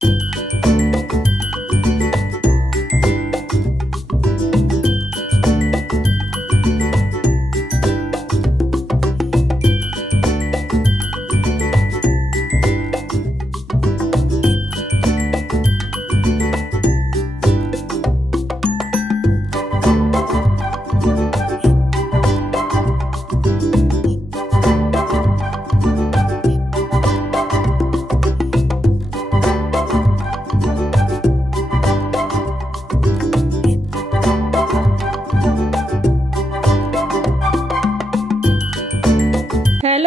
Hello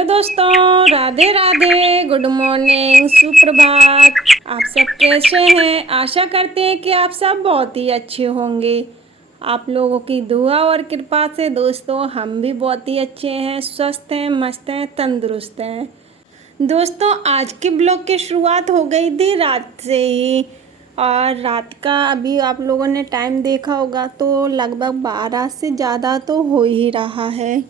दोस्तों, Radhe Radhe, good morning, सुप्रभात। आप सब कैसे हैं? आशा करते हैं कि आप सब बहुत ही अच्छे होंगे। आप लोगों की दुआ और कृपा से दोस्तों हम भी बहुत ही अच्छे हैं, स्वस्थ हैं, मस्त हैं, तंदुरुस्त हैं। दोस्तों आज के ब्लॉग की शुरुआत हो गई थी रात से ही, और रात का अभी आप लोगों ने टाइम देखा होगा तो लगभग 12 से ज़्यादा तो हो ही रहा है।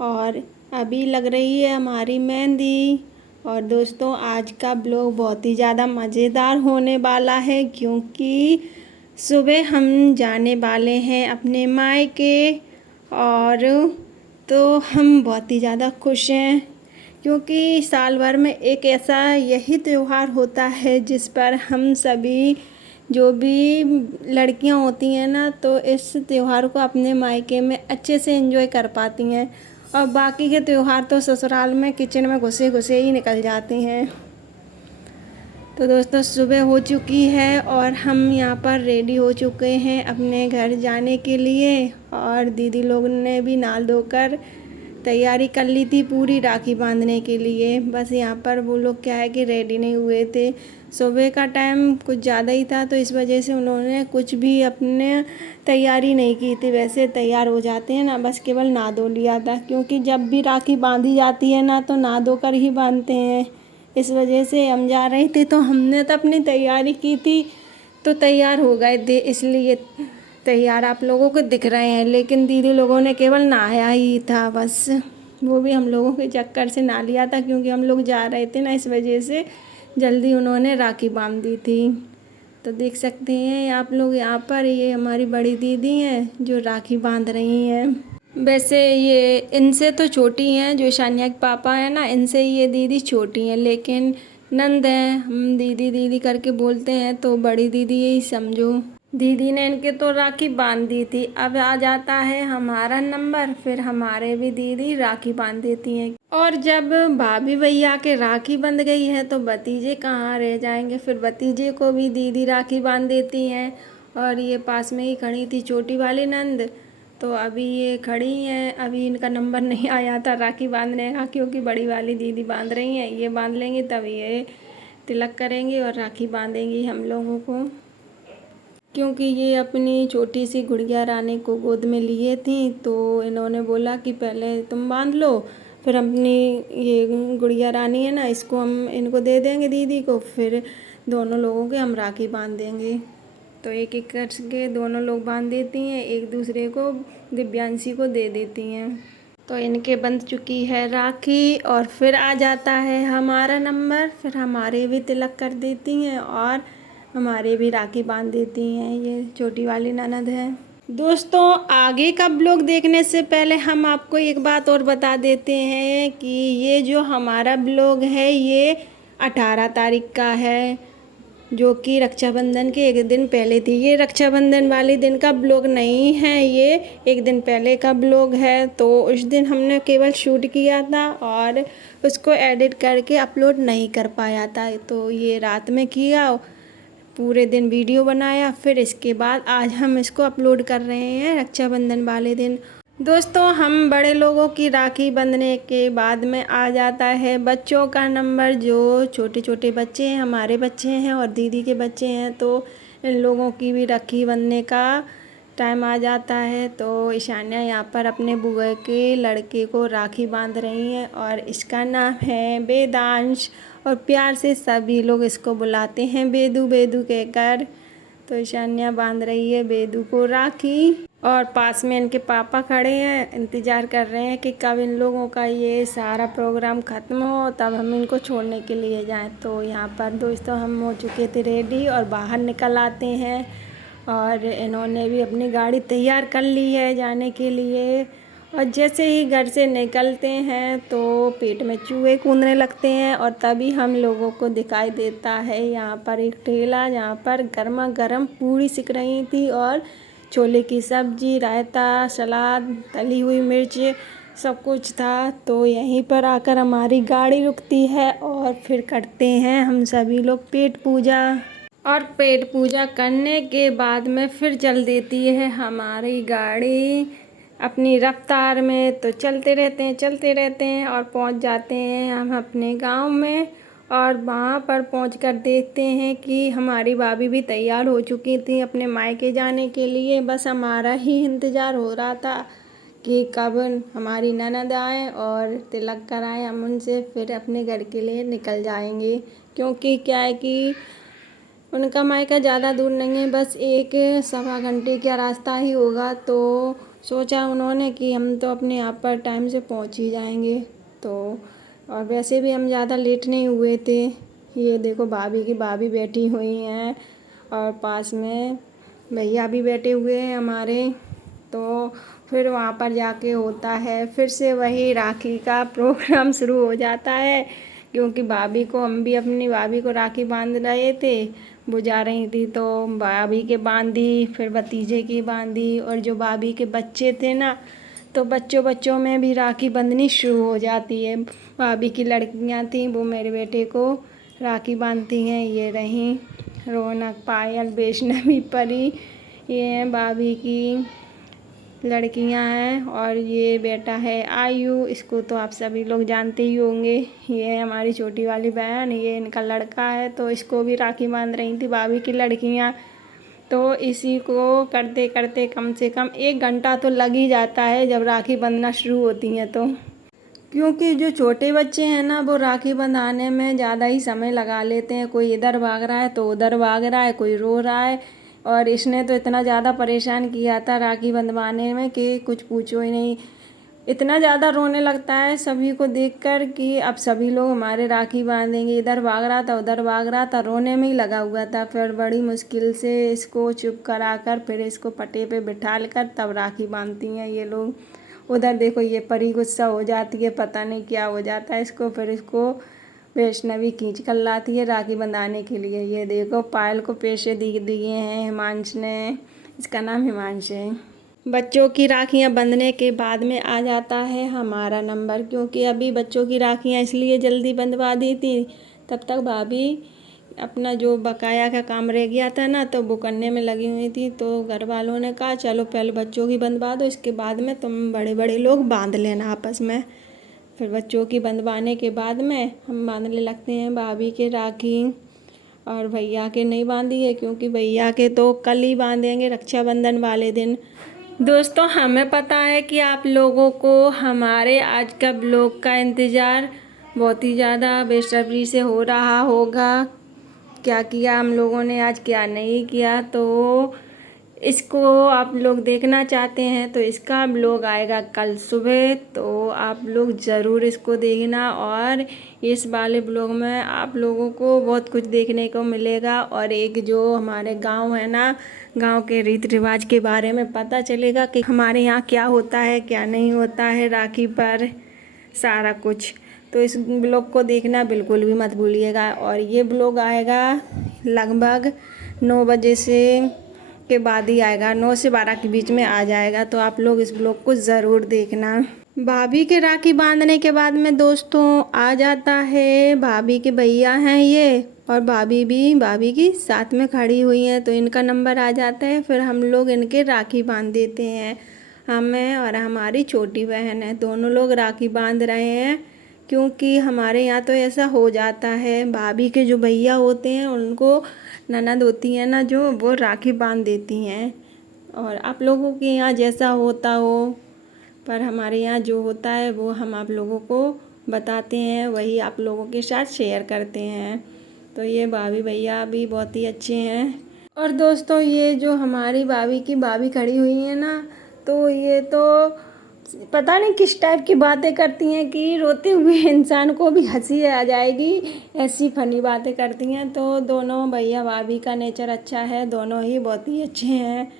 और अभी लग रही है हमारी मेहंदी। और दोस्तों आज का ब्लॉग बहुत ही ज़्यादा मज़ेदार होने वाला है, क्योंकि सुबह हम जाने वाले हैं अपने मायके। और तो हम बहुत ही ज़्यादा खुश हैं, क्योंकि साल भर में एक ऐसा यही त्यौहार होता है जिस पर हम सभी जो भी लड़कियां होती हैं ना, तो इस त्यौहार को अपने मायके में अच्छे से एंजॉय कर पाती हैं। और बाकी के त्यौहार तो ससुराल में किचन में घुसे घुसे ही निकल जाती हैं। तो दोस्तों सुबह हो चुकी है और हम यहाँ पर रेडी हो चुके हैं अपने घर जाने के लिए। और दीदी लोग ने भी नहा धोकर तैयारी कर ली थी पूरी राखी बांधने के लिए। बस यहाँ पर वो लोग क्या है कि रेडी नहीं हुए थे, सुबह का टाइम कुछ ज़्यादा ही था, तो इस वजह से उन्होंने कुछ भी अपने तैयारी नहीं की थी। वैसे तैयार हो जाते हैं ना, बस केवल नहा धो लिया था, क्योंकि जब भी राखी बांधी जाती है ना तो नहा धो कर ही बांधते हैं। इस वजह से हम जा रहे थे, तो हमने तो अपनी तैयारी की थी, तो तैयार हो गए थे, इसलिए तैयार आप लोगों को दिख रहे हैं। लेकिन दीदी लोगों ने केवल नहाया ही था बस, वो भी हम लोगों के चक्कर से नहा लिया था, क्योंकि हम लोग जा रहे थे ना, इस वजह से जल्दी उन्होंने राखी बांध दी थी। तो देख सकते हैं आप लोग यहाँ पर, ये हमारी बड़ी दीदी हैं जो राखी बांध रही हैं। वैसे ये इनसे तो छोटी हैं, जो शानिया के पापा हैं ना, इनसे ये दीदी छोटी हैं, लेकिन नंद हैं, हम दीदी दीदी करके बोलते हैं, तो बड़ी दीदी यही समझो। दीदी ने इनके तो राखी बांध दी थी, अब आ जाता है हमारा नंबर, फिर हमारे भी दीदी राखी बांध देती हैं। और जब भाभी भैया के राखी बंध गई है तो भतीजे कहाँ रह जाएंगे, फिर भतीजे को भी दीदी राखी बांध देती हैं। और ये पास में ही खड़ी थी छोटी वाली नंद, तो अभी ये खड़ी हैं, अभी इनका नंबर नहीं आया था राखी बांधने का, क्योंकि बड़ी वाली दीदी बांध रही हैं, ये बांध लेंगी तब ये तिलक करेंगी और राखी बांधेंगी हम लोगों को। क्योंकि ये अपनी छोटी सी गुड़िया रानी को गोद में लिए थी, तो इन्होंने बोला कि पहले तुम बांध लो, फिर अपनी ये गुड़िया रानी है ना, इसको हम इनको दे देंगे दीदी को, फिर दोनों लोगों के हम राखी बांध देंगे। तो एक एक करके दोनों लोग बांध देती हैं, एक दूसरे को दिव्यांशी को दे देती हैं। तो इनके बंध चुकी है राखी, और फिर आ जाता है हमारा नंबर, फिर हमारे भी तिलक कर देती हैं और हमारे भी राखी बांध देती हैं। ये छोटी वाली ननद है। दोस्तों आगे का ब्लॉग देखने से पहले हम आपको एक बात और बता देते हैं कि ये जो हमारा ब्लॉग है ये 18 तारीख का है, जो कि रक्षाबंधन के एक दिन पहले थी। ये रक्षाबंधन वाले दिन का ब्लॉग नहीं है, ये एक दिन पहले का ब्लॉग है। तो उस दिन हमने केवल शूट किया था और उसको एडिट करके अपलोड नहीं कर पाया था, तो ये रात में किया, पूरे दिन वीडियो बनाया, फिर इसके बाद आज हम इसको अपलोड कर रहे हैं रक्षाबंधन वाले दिन। दोस्तों हम बड़े लोगों की राखी बंधने के बाद में आ जाता है बच्चों का नंबर। जो छोटे छोटे बच्चे हैं, हमारे बच्चे हैं और दीदी के बच्चे हैं, तो इन लोगों की भी राखी बंधने का टाइम आ जाता है। तो ईशान्या यहाँ पर अपने बुआ के लड़के को राखी बांध रही हैं, और इसका नाम है वेदांश, और प्यार से सभी लोग इसको बुलाते हैं बेदू बेदू कहकर। तो ईशान्या बांध रही है बेदू को राखी। और पास में इनके पापा खड़े हैं, इंतज़ार कर रहे हैं कि कब इन लोगों का ये सारा प्रोग्राम ख़त्म हो तब हम इनको छोड़ने के लिए जाएं। तो यहाँ पर दोस्तों हम हो चुके थे रेडी और बाहर निकल आते हैं और इन्होंने भी अपनी गाड़ी तैयार कर ली है जाने के लिए। और जैसे ही घर से निकलते हैं तो पेट में चूहे कूदने लगते हैं और तभी हम लोगों को दिखाई देता है यहाँ पर एक ठेला जहाँ पर गर्मा गर्म पूड़ी सिक रही थी और छोले की सब्ज़ी, रायता, सलाद, तली हुई मिर्च सब कुछ था। तो यहीं पर आकर हमारी गाड़ी रुकती है और फिर करते हैं हम सभी लोग पेट पूजा। और पेट पूजा करने के बाद में फिर चल देती है हमारी गाड़ी अपनी रफ्तार में। तो चलते रहते हैं और पहुंच जाते हैं हम अपने गांव में। और वहाँ पर पहुंचकर देखते हैं कि हमारी भाभी भी तैयार हो चुकी थी अपने मायके जाने के लिए। बस हमारा ही इंतज़ार हो रहा था कि कब हमारी ननद आए और तिलक कराएं हम उनसे, फिर अपने घर के लिए निकल जाएंगे। क्योंकि क्या है कि उनका मायका ज़्यादा दूर नहीं है, बस 1-1.25 घंटे का रास्ता ही होगा। तो सोचा उन्होंने कि हम तो अपने यहाँ पर टाइम से पहुँच ही जाएंगे। तो और वैसे भी हम ज़्यादा लेट नहीं हुए थे। ये देखो भाभी की भाभी बैठी हुई हैं और पास में भैया भी बैठे हुए हैं हमारे। तो फिर वहाँ पर जाके होता है फिर से वही राखी का प्रोग्राम शुरू हो जाता है। क्योंकि भाभी को हम भी अपनी भाभी को राखी बांध रहे थे, वो जा रही थी तो भाभी के बांधी, फिर भतीजे की बांधी और जो भाभी के बच्चे थे ना तो बच्चों में भी राखी बंधनी शुरू हो जाती है। भाभी की लड़कियां थीं वो मेरे बेटे को राखी बांधती हैं। ये रहीं रौनक, पायल, वैष्णवी, परी, ये हैं भाभी की लड़कियां हैं। और ये बेटा है आयु, इसको तो आप सभी लोग जानते ही होंगे। ये है हमारी छोटी वाली बहन, ये इनका लड़का है। तो इसको भी राखी बांध रही थी भाभी की लड़कियां। तो इसी को करते करते कम से कम 1 घंटा तो लग ही जाता है जब राखी बंधना शुरू होती हैं तो। क्योंकि जो छोटे बच्चे हैं ना वो राखी बंधाने में ज़्यादा ही समय लगा लेते हैं। कोई इधर भाग रहा है तो उधर भाग रहा है, कोई रो रहा है। और इसने तो इतना ज़्यादा परेशान किया था राखी बंधवाने में कि कुछ पूछो ही नहीं। इतना ज़्यादा रोने लगता है सभी को देखकर कि अब सभी लोग हमारे राखी बांधेंगे। इधर भाग रहा था उधर भाग रहा था, रोने में ही लगा हुआ था। फिर बड़ी मुश्किल से इसको चुप कराकर फिर इसको पटे पे बिठाल कर तब राखी बांधती हैं ये लोग। उधर देखो ये परी गुस्सा हो जाती है, पता नहीं क्या हो जाता है इसको। फिर इसको वैष्णवी खींच कर लाती है राखी बंधाने के लिए। ये देखो पायल को पैसे दिए हैं हिमांश ने, इसका नाम हिमांश है। बच्चों की राखियां बंधने के बाद में आ जाता है हमारा नंबर। क्योंकि अभी बच्चों की राखियां इसलिए जल्दी बंधवा दी थी, तब तक भाभी अपना जो बकाया का काम रह गया था ना तो वो करने में लगी हुई थी। तो घर वालों ने कहा चलो पहले बच्चों की बंधवा दो, इसके बाद में तुम बड़े बड़े लोग बांध लेना आपस में। फिर बच्चों की बंधवाने के बाद में हम बांधने लगते हैं भाभी के राखी। और भैया के नहीं बांधी है क्योंकि भैया के तो कल ही बांधेंगे रक्षाबंधन वाले दिन। दोस्तों हमें पता है कि आप लोगों को हमारे आज का ब्लॉग का इंतज़ार बहुत ही ज़्यादा बेसब्री से हो रहा होगा। क्या किया हम लोगों ने आज, क्या नहीं किया, तो इसको आप लोग देखना चाहते हैं तो इसका ब्लॉग आएगा कल सुबह। तो आप लोग ज़रूर इसको देखना। और इस वाले ब्लॉग में आप लोगों को बहुत कुछ देखने को मिलेगा। और एक जो हमारे गांव है ना, गांव के रीति रिवाज के बारे में पता चलेगा कि हमारे यहाँ क्या होता है क्या नहीं होता है राखी पर, सारा कुछ। तो इस ब्लॉग को देखना बिल्कुल भी मत भूलिएगा। और ये ब्लॉग आएगा लगभग 9 बजे से के बाद ही आएगा, 9 से 12 के बीच में आ जाएगा। तो आप लोग इस ब्लॉग को ज़रूर देखना। भाभी के राखी बांधने के बाद में दोस्तों आ जाता है भाभी के भैया हैं ये, और भाभी भी भाभी की साथ में खड़ी हुई हैं। तो इनका नंबर आ जाता है, फिर हम लोग इनके राखी बांध देते हैं। हमें और हमारी छोटी बहन है, दोनों लोग राखी बांध रहे हैं। क्योंकि हमारे यहाँ तो ऐसा हो जाता है, भाभी के जो भैया होते हैं उनको ननद होती है ना जो, वो राखी बांध देती हैं। और आप लोगों के यहाँ जैसा होता हो, पर हमारे यहाँ जो होता है वो हम आप लोगों को बताते हैं, वही आप लोगों के साथ शेयर करते हैं। तो ये भाभी भैया भी बहुत ही अच्छे हैं। और दोस्तों ये जो हमारी भाभी खड़ी हुई है ना, तो ये तो पता नहीं किस टाइप की बातें करती हैं कि रोते हुए इंसान को भी हंसी आ जाएगी, ऐसी फनी बातें करती हैं। तो दोनों भैया भाभी का नेचर अच्छा है, दोनों ही बहुत ही अच्छे हैं।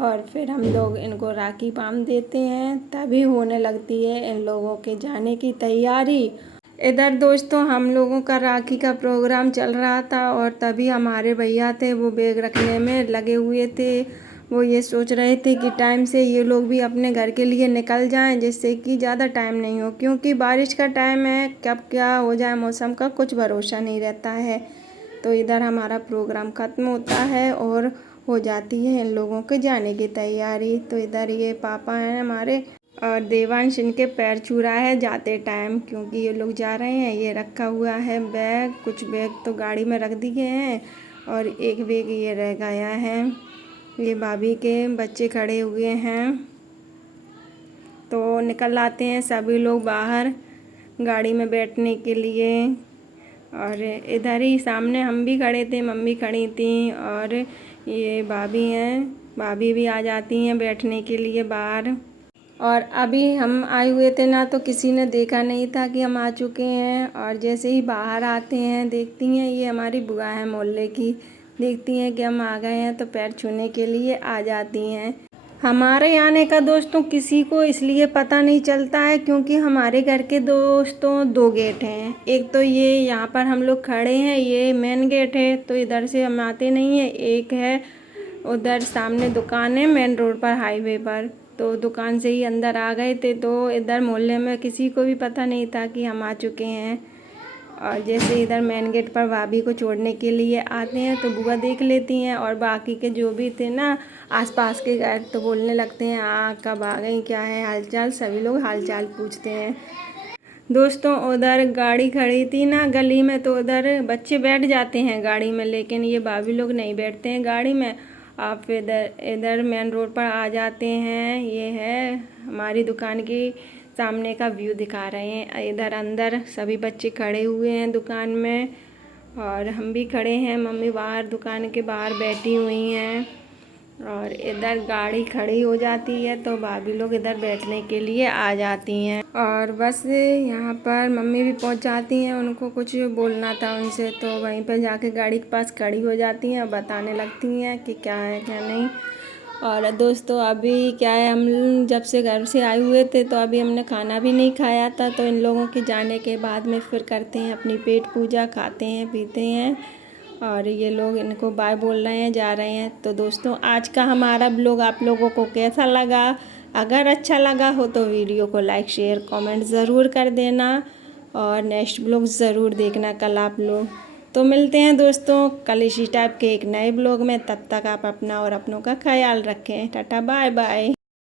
और फिर हम लोग इनको राखी बांध देते हैं, तभी होने लगती है इन लोगों के जाने की तैयारी। इधर दोस्तों हम लोगों का राखी का प्रोग्राम चल रहा था और तभी हमारे भैया थे वो बैग रखने में लगे हुए थे। वो ये सोच रहे थे कि टाइम से ये लोग भी अपने घर के लिए निकल जाएं, जिससे कि ज़्यादा टाइम नहीं हो, क्योंकि बारिश का टाइम है, कब क्या हो जाए मौसम का कुछ भरोसा नहीं रहता है। तो इधर हमारा प्रोग्राम ख़त्म होता है और हो जाती है इन लोगों के जाने की तैयारी। तो इधर ये पापा हैं हमारे, और देवांश इनके पैर छू रहा है जाते टाइम, क्योंकि ये लोग जा रहे हैं। ये रखा हुआ है बैग, कुछ बैग तो गाड़ी में रख दिए हैं और एक बैग ये रह गया है। ये भाभी के बच्चे खड़े हुए हैं, तो निकल आते हैं सभी लोग बाहर गाड़ी में बैठने के लिए। और इधर ही सामने हम भी खड़े थे, मम्मी खड़ी थी और ये भाभी हैं, भाभी भी आ जाती हैं बैठने के लिए बाहर। और अभी हम आए हुए थे ना, तो किसी ने देखा नहीं था कि हम आ चुके हैं। और जैसे ही बाहर आते हैं देखती हैं ये हमारी बुआ है मोहल्ले की, देखती हैं कि हम आ गए हैं तो पैर छूने के लिए आ जाती हैं। हमारे आने का दोस्तों किसी को इसलिए पता नहीं चलता है क्योंकि हमारे घर के दोस्तों 2 गेट हैं। एक तो ये यहाँ पर हम लोग खड़े हैं, ये मेन गेट है, तो इधर से हम आते नहीं हैं। एक है उधर सामने दुकान है मेन रोड पर, हाईवे पर, तो दुकान से ही अंदर आ गए थे। तो इधर मोहल्ले में किसी को भी पता नहीं था कि हम आ चुके हैं। और जैसे इधर मेन गेट पर भाभी को छोड़ने के लिए आते हैं तो बुआ देख लेती हैं, और बाकी के जो भी थे ना आसपास के घर, तो बोलने लगते हैं कब आ गई, क्या है हालचाल, सभी लोग हालचाल पूछते हैं। दोस्तों उधर गाड़ी खड़ी थी ना गली में, तो उधर बच्चे बैठ जाते हैं गाड़ी में, लेकिन ये भाभी लोग नहीं बैठते हैं गाड़ी में। आप इधर इधर मेन रोड पर आ जाते हैं। ये है हमारी दुकान की सामने का व्यू दिखा रहे हैं। इधर अंदर सभी बच्चे खड़े हुए हैं दुकान में, और हम भी खड़े हैं, मम्मी बाहर दुकान के बाहर बैठी हुई हैं। और इधर गाड़ी खड़ी हो जाती है तो भाभी लोग इधर बैठने के लिए आ जाती हैं। और बस यहाँ पर मम्मी भी पहुँच जाती हैं, उनको कुछ बोलना था उनसे, तो वहीं पर जाके गाड़ी के पास खड़ी हो जाती हैं और बताने लगती हैं कि क्या है क्या नहीं। और दोस्तों अभी क्या है, हम जब से घर से आए हुए थे तो अभी हमने खाना भी नहीं खाया था, तो इन लोगों के जाने के बाद में फिर करते हैं अपनी पेट पूजा, खाते हैं पीते हैं। और ये लोग इनको बाय बोल रहे हैं, जा रहे हैं। तो दोस्तों आज का हमारा ब्लॉग आप लोगों को कैसा लगा? अगर अच्छा लगा हो तो वीडियो को लाइक शेयर कमेंट ज़रूर कर देना, और नेक्स्ट ब्लॉग ज़रूर देखना कल आप लोग। तो मिलते हैं दोस्तों कल इसी टाइप के एक नए ब्लॉग में, तब तक आप अपना और अपनों का ख्याल रखें। Tata bye bye.